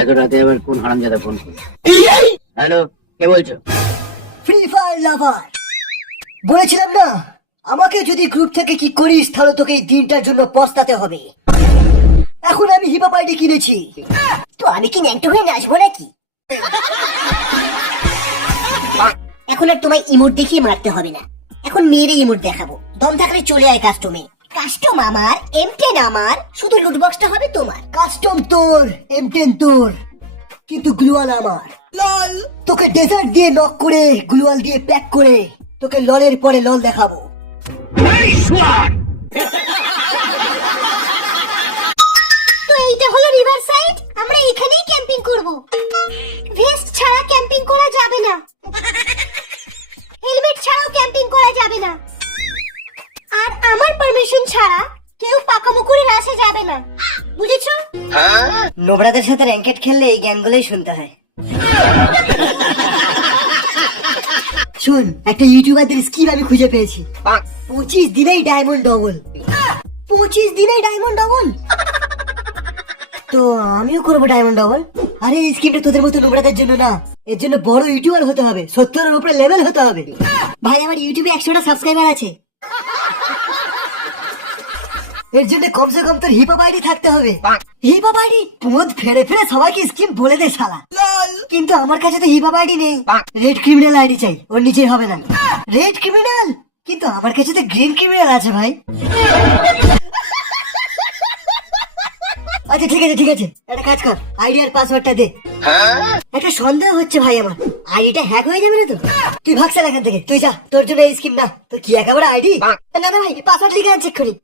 এত রাতে আবার কোন হারামজাদা ফোন করছে? হ্যালো, কে বলছো? ফ্রি ফায়ার লাভার বলেছিলাম না, আমাকে যদি গ্রুপ থেকে কি করিস তাহলে তোকে এই দিনটার জন্য পস্তাতে হবে। এখন আমি হিপহপ আইডি কিনেছি, তো আমি কি ন্যাংটো হয়ে নাচবো নাকি? এখন আর তোমায় ইমোট দেখিয়ে মারতে হবে না, এখন মেরে ইমোট দেখাবো। দম থাকলে চলে আয় কাস্টমে। কাস্টম আমার, M10 আমার, শুধু লুটবক্সটা হবে তোমার। কাস্টম তোর, M10 তোর, কিন্তু গ্লুয়াল আমার। লল, তোকে ডেজার্ট দিয়ে নক করে গ্লুয়াল দিয়ে প্যাক করে তোকে ললের পরে লল দেখাবো। তো এইটা হলো রিভার সাইড, আমরা এখানেই ক্যাম্পিং করব। ভেস্ট ছাড়া ক্যাম্পিং করা যাবে না, হেলমেট ছাড়াও ক্যাম্পিং করা যাবে না, আর আমার পারমিশন ছাড়া কেউ পাকামো করে রাসে যাবে না, বুঝেছো? নোবরাদের সাথে র্যাঙ্কেট খেললে এই জ্ঞানগুলোই শুনতে হয়। শুন, একটা ইউটিউবারদের স্কিম আমি খুঁজে পেয়েছি। 25 দিনেই ডায়মন্ড ডবল। 25 দিনেই ডায়মন্ড ডবল, তো আমিও করবো ডায়মন্ড ডবল। আরে এই স্কিমটা তোদের মতো নোবরাদের জন্য না, এর জন্য বড় ইউটিউবার হতে হবে, 70-এর উপরে লেভেল হতে হবে। ভাই আমার ইউটিউবে 100টা সাবস্ক্রাইবার আছে, এর জন্য কমসে কম তোর হিপহপ আইডি থাকতে হবে। হিপহপ আইডি পুঁত ফেরে ফেরে সবাইকে স্কিম বলে দে শালা। কিন্তু আমার কাছে তো হিপহপ আইডি নেই, রেড ক্রিমিনাল আইডি চাই, ওর নিচে হবে না। রেড ক্রিমিনাল, কিন্তু আমার কাছে তো গ্রিন ক্রিমিনাল আছে ভাই। আচ্ছা ঠিক আছে ঠিক আছে, একটা কাজ কর, আইডি আর পাসওয়ার্ডটা দে। একটা সন্দেহ হচ্ছে ভাই, আমার আইডিটা হ্যাক হয়ে যাবে না তো? তুই ভাগছে এখান থেকে, তুই যা, তোর জন্য এই স্কিম না। তো কি একেবারে আইডি? না না ভাই, পাসওয়ার্ড লিখে চেক করি।